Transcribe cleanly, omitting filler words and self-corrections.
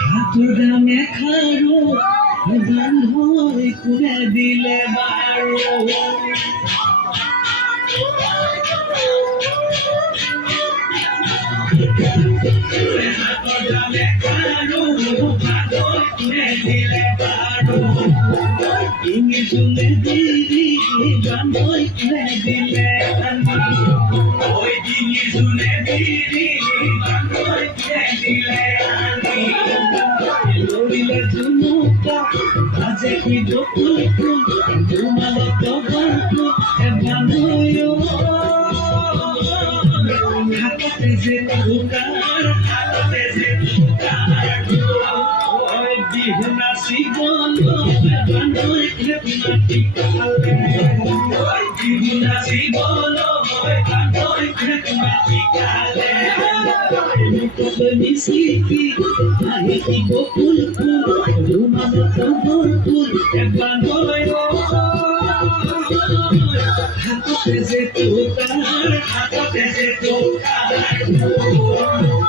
হাতুর গামে খারো গান হই করে দিলে বারো হাতুর গামে খারো গান হই করে দিলে বারো ইংলিশ শুনে দিদি গান হই করে দিলে ওই ইংলিশ শুনে দিদি গান হই করে দিলে লড়িলে ঝুমুকা আজে কি বকুল ফুল তোমার তো গল্প বানোয় হাতে যে উকার হাতে যে উকার ওই বিহুনা শিবল বানোয় মাটি কালে ওই বিহুনা শিবল বানোয় মাটি কালে মিশিকি আহি বকুল ফুল তোমার তো বকুল বানোয় হাতে যে তোকার